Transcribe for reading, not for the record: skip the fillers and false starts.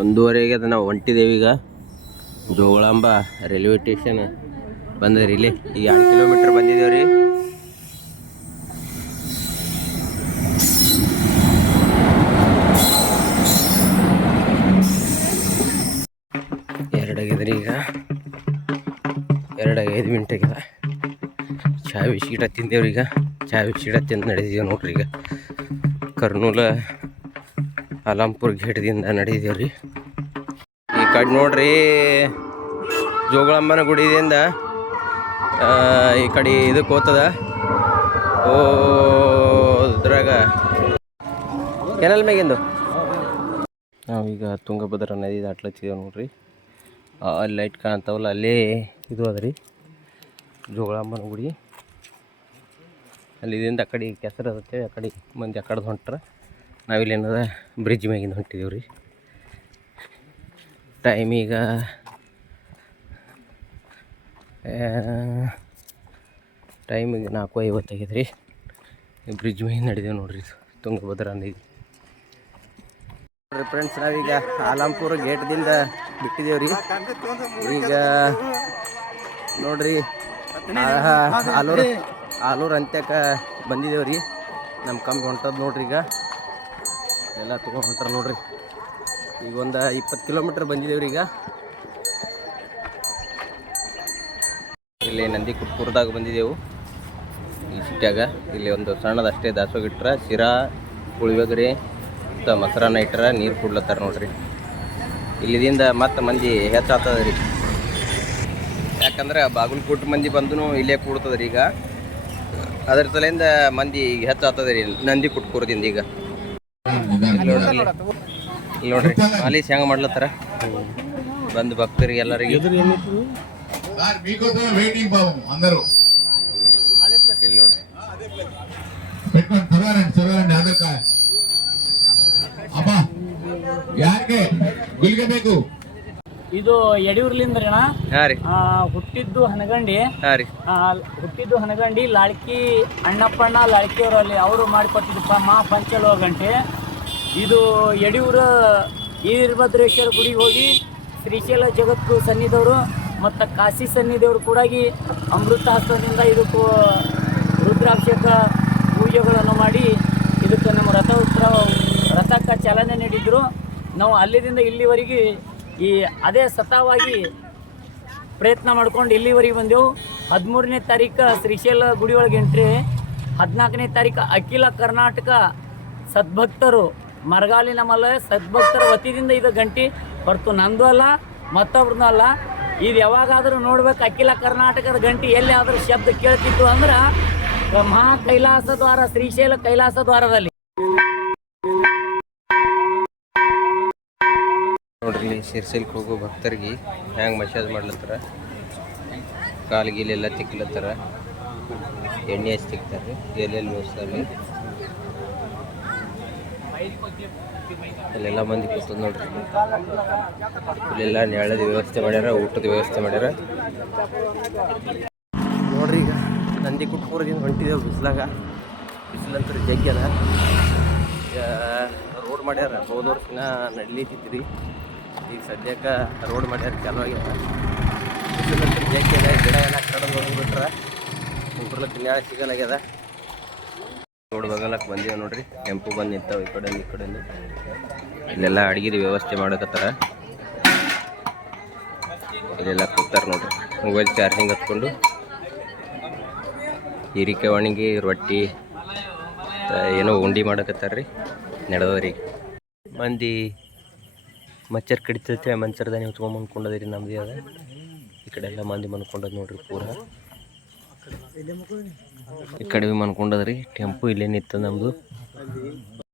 1:30 ಅದು ನಾವು ಹೊಂಟಿದ್ದೇವೆ ಈಗ ಜೋಗಳಾಂಬ ರೈಲ್ವೆ ಸ್ಟೇಷನ್ ಬಂದ್ರಿ ಇಲ್ಲಿ ಈಗ 2 ಕಿಲೋಮೀಟರ್ ಬಂದಿದ್ದೇವೆ ರೀ. ಎರಡಾಗ್ಯದ್ರಿ ಈಗ 2:05 ಮಿನಿಟ್ ಆಗ್ಯದ. ಚಾ ಬಿಸ್ಕಿಟ ತಿಂದೇವ್ರಿ ಈಗ. ಚಾ ಬಿಸ್ಕಿಟ ತಿಂದು ನಡೆದಿದ್ದೇವೆ ನೋಡ್ರಿ. ಈಗ ಕರ್ನೂಲ ಅಲಾಂಪುರ್ ಗೇಟ್ದಿಂದ ನಡೆದಿದ್ದೇವ್ರಿ. ಈ ಕಡೆ ನೋಡ್ರಿ ಜೋಗಳಮ್ಮನ ಗುಡಿದಿಂದ ಈ ಕಡೆ ಇದಕ್ಕೆ ಹೋಗ್ತದ. ಇದ್ರಾಗ ಕೆನಲ್ ಮ್ಯಾಗಿಂದು ನಾವೀಗ ತುಂಗಭದ್ರಾ ನದಿ ದಾಟ್ಲತ್ತಿದ್ದೇವೆ ನೋಡ್ರಿ. ಅಲ್ಲಿ ಲೈಟ್ ಕಾಣ್ತಾವಲ್ಲ, ಅಲ್ಲೇ ಇದು ಅದ ರೀ ಜೋಗಳಮ್ಮನ ಗುಡಿ. ಅಲ್ಲಿ ಇದರಿಂದ ಆ ಕಡೆ ಕೆಸರು ಅದಕ್ಕೆ ಆ ಕಡೆ ಮಂದಿ ಆ ಕಡೆ ಹೊಂಟ್ರೆ ನಾವಿಲ್ಲಿ ಏನದ ಬ್ರಿಡ್ಜ್ ಮ್ಯಾಗಿಂದ ಹೊಂಟಿದ್ದೀವಿ ರೀ. ಟೈಮ್ ಈಗ ಟೈಮಿಗೆ 4:50 ಆಗ್ಯದ ರೀ. ಬ್ರಿಡ್ಜ್ ಮ್ಯಾಗಿಂದ ನಡೆದೇವೆ ನೋಡ್ರಿ ತುಂಗಭದ್ರಾ ನದಿ. ನೋಡ್ರಿ ಫ್ರೆಂಡ್ಸ್, ನಾವೀಗ ಆಲಂಪುರ ಗೇಟ್ದಿಂದ ಬಿಟ್ಟಿದ್ದೇವ್ರಿ. ಈಗ ನೋಡ್ರಿ ಆಲೂರು ಅಂತ್ಯಕ್ಕೆ ಬಂದಿದ್ದೇವ್ರಿ. ನಮ್ಮ ಕಂಬಿ ಹೊಂಟದ್ ನೋಡ್ರಿ. ಈಗ ಎಲ್ಲ ತೊಗೊಂಡು ಹೊಂಟಾರ ನೋಡ್ರಿ. ಈಗ ಒಂದು 20 ಕಿಲೋಮೀಟ್ರ್ ಬಂದಿದ್ದೇವ್ರಿ. ಈಗ ಇಲ್ಲಿ ನಂದಿ ಕುಟ್ಕೂರ್ದಾಗ ಬಂದಿದ್ದೆವು ಈ ಸಿಟ್ಯಾಗ. ಇಲ್ಲಿ ಒಂದು ಸಣ್ಣದಷ್ಟೇ ದಾಸೋಗ ಇಟ್ರ ಶಿರಾ ಪುಳಿಯೋಗರೆ ಮತ್ತು ಮೊಸರನ್ನ ಇಟ್ರ ನೀರು ಕುಡ್ಲತ್ತಾರ ನೋಡ್ರಿ. ಇಲ್ಲಿದಿಂದ ಮತ್ತೆ ಮಂದಿ ಹೆಚ್ಚಾಗ್ತದ ರೀ. ಯಾಕಂದ್ರೆ ಬಾಗಲಕೋಟೆ ಮಂದಿ ಬಂದು ಇಲ್ಲೇ ಕೂಡ್ತದ್ರಿ. ಈಗ ಅದ್ರ ತಲೆಯಿಂದ ಮಂದಿ ಹೆಚ್ಚಾಗ್ತದ ರೀ ನಂದಿ ಕುಟ್ಕೂರದಿಂದ. ಈಗ ನೋಡ್ರಿ ಪಾಲೀಸ್ ಹೆಂಗೆ ಮಾಡ್ಲತ್ತಾರ ಬಂದು ಭಕ್ತರಿಗೆ ಎಲ್ಲರಿಗೆ. ಇಲ್ಲಿ ನೋಡ್ರಿ ಇದು ಯಡಿಯೂರ್ಲಿಂದ ರೀ ಅಣ್ಣ. ಹಾಂ ರೀ. ಹುಟ್ಟಿದ್ದು ಹನಗಂಡಿ. ಹಾಂ ರೀ. ಹುಟ್ಟಿದ್ದು ಹನಗಂಡಿ ಲಾಳ್ಕಿ ಅಣ್ಣಪ್ಪಣ್ಣ ಲಾಳ್ಕಿಯವರು ಅಲ್ಲಿ ಅವರು ಮಾಡಿಕೊಟ್ಟಿದ್ದಪ್ಪ ಪಂಚಲೋಹ ಗಂಟೆ. ಇದು ಯಡಿಯೂರು ವೀರಭದ್ರೇಶ್ವರ ಗುಡಿಗೆ ಹೋಗಿ ಶ್ರೀಶೈಲ ಜಗದ್ಗುರು ಸನ್ನಿಧವರು ಮತ್ತು ಕಾಶಿ ಸನ್ನಿಧಿಯವರು ಕೂಡ ಅಮೃತ ಹಸ್ತದಿಂದ ಇದಕ್ಕೂ ರುದ್ರಾಭಿಷೇಕ ಪೂಜೆಗಳನ್ನು ಮಾಡಿ ಇದಕ್ಕೆ ನಮ್ಮ ರಥಕ್ಕೆ ಚಾಲನೆ ನೀಡಿದ್ರು. ನಾವು ಅಲ್ಲಿಂದ ಇಲ್ಲಿವರೆಗೆ ಅದೇ ಸತತವಾಗಿ ಪ್ರಯತ್ನ ಮಾಡ್ಕೊಂಡು ಇಲ್ಲಿವರೆಗೆ ಬಂದೆವು. 13ನೇ ತಾರೀಕು ಶ್ರೀಶೈಲ ಗುಡಿ ಒಳಗೆ ಎಂಟ್ರಿ, 14ನೇ ತಾರೀಕು ಅಖಿಲ ಕರ್ನಾಟಕ ಸದ್ಭಕ್ತರು ಮರಗಾಲಿನ ಮಲ ಸದ್ಭಕ್ತರ ವತಿಯಿಂದ ಇದು ಗಂಟೆ ಹೊರತು ನಂದು ಅಲ್ಲ ಮತ್ತೊಬ್ರದ್ದು ಅಲ್ಲ. ಇದು ಯಾವಾಗಾದರೂ ನೋಡ್ಬೇಕು, ಅಖಿಲ ಕರ್ನಾಟಕದ ಗಂಟೆ ಎಲ್ಲಿ ಆದರೂ ಶಬ್ದ ಕೇಳ್ತಿತ್ತು ಅಂದ್ರೆ ಮಹಾ ಕೈಲಾಸ ದ್ವಾರ ಶ್ರೀಶೈಲ ಕೈಲಾಸ ದ್ವಾರದಲ್ಲಿ. ನೋಡ್ರಿ ಶಿರ್ಸೈಲ್ಗೆ ಹೋಗೋ ಭಕ್ತರಿಗೆ ಹೆಂಗೆ ಮಸಾಜ್ ಮಾಡ್ಲತ್ತಾರ, ಕಾಲಿಗೆಲ್ಲ ತಿಕ್ಲತ್ತಾರ, ಎಣ್ಣೆ ಹಚ್ಚಿ ತಿಕ್ತಾರೆ, ಎಲ್ಲೆಲ್ಲಿ ನೋಡ್ತಾರೆ. ಇಲ್ಲೆಲ್ಲ ಮಂದಿ ಕೂತದ ನೋಡ್ರಿ. ಇಲ್ಲೆಲ್ಲ ನೆಳದ ವ್ಯವಸ್ಥೆ ಮಾಡ್ಯಾರ, ಊಟದ ವ್ಯವಸ್ಥೆ ಮಾಡ್ಯಾರ ನೋಡ್ರಿ. ಈಗ ನಂದಿ ಕುಟ್ಕೂರದಿಂದ ಹೊಂಟಿದ್ದೇವೆ ಬಿಸಿಲಾಗ. ಬಿಸಿಲಂತರ ಜಗ್ಗಿ ಅದ. ಈಗ ರೋಡ್ ಮಾಡ್ಯಾರ, ಹೋದ ವರ್ಷನ ನಡ್ಲಿತಿದ್ರಿ. ಈಗ ಸದ್ಯಕ್ಕೆ ರೋಡ್ ಮಾಡ್ಯಾರ, ಚಾಲು ಆಗ್ಯಾರ. ಬಿಸಿಲಂತರ ಜಗ್ಗಿ ಅದ. ಗಿಡ ಎಲ್ಲ ಕಡದು ಹೋಗ್ಬಿಟ್ರೆ ಕುಂಟ್ರಲಕ್ಕೆ ನ್ಯಾಯ ಸಿಗಲಾಗ್ಯದ. ರೋಡ್ ಬಗಲಕ್ಕೆ ಬಂದೀವಿ ನೋಡ್ರಿ. ಟೆಂಪು ಬಂದು ನಿಂತಾವೆ ಈ ಕಡೆ ಈ ಕಡೆ. ಇಲ್ಲೆಲ್ಲ ಅಡುಗೆದು ವ್ಯವಸ್ಥೆ ಮಾಡಕತ್ತಾರ. ಇಲ್ಲೆಲ್ಲ ಕೂತಾರ ನೋಡ್ರಿ, ಮೊಬೈಲ್ ಚಾರ್ಜಿಂಗ್ ಹತ್ಕೊಂಡು. ಹೀರಿಕಾಯಿ ಒಣಗಿ ರೊಟ್ಟಿ ಏನೋ ಉಂಡಿ ಮಾಡಕತ್ತಾರ್ರಿ. ನಡೆದವ್ರಿ ಮಂದಿ ಮಚ್ಚರ್ ಕಡಿತೈತೆ. ಮಂಚರ್ದಾನೆ ಹೊತ್ಕೊಂಡ್ ಮನ್ಕೊಂಡದ್ರಿ. ನಮ್ದು ಅದ ಈ ಕಡೆ ಎಲ್ಲ ಮಂದಿ ಮನ್ಕೊಂಡದ್ ನೋಡ್ರಿ. ಪೂರ ಈ ಕಡೆ ಮನ್ಕೊಂಡದ್ರಿ. ಟೆಂಪು ಇಲ್ಲೇ ನಿಂತದ ನಮ್ಮದು.